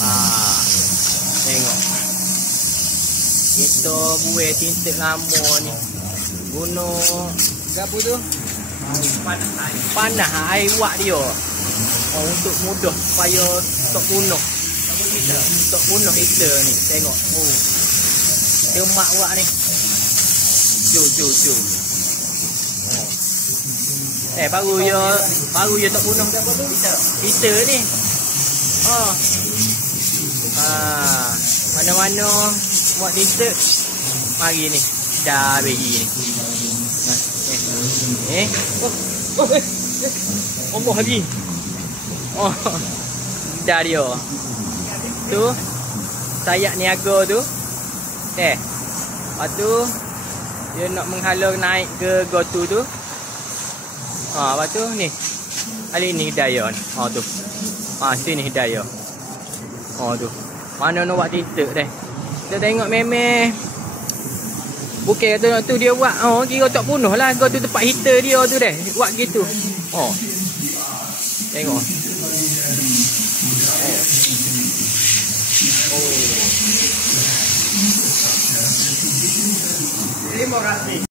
Tengok. Kita buih tintik lama ni. Guna apa tu? Panah air wak dia. Untuk mudah supaya tak punah. Tak punah heater ni. Tengok. Dia mak wak ni. Ju. Baru dia tak punah apa tu? Heater ni. Mana-mana buat heater. Mari ni. Dah bagi ni. Allah lagi. Dah dia. Tu sayap niaga tu. Lepas tu dia nak menghalang naik ke gotu tu. Lepas tu ni. Kali ni hidayah ni. Tu. Sini hidayah. Tu. Mana nak buat titik dah. Kita tengok memeh. Bukan kata tu dia buat. Kira tak bunuh lah. Kau tu tempat heater dia tu dah. Buat gitu. Tengok. Terima kasih.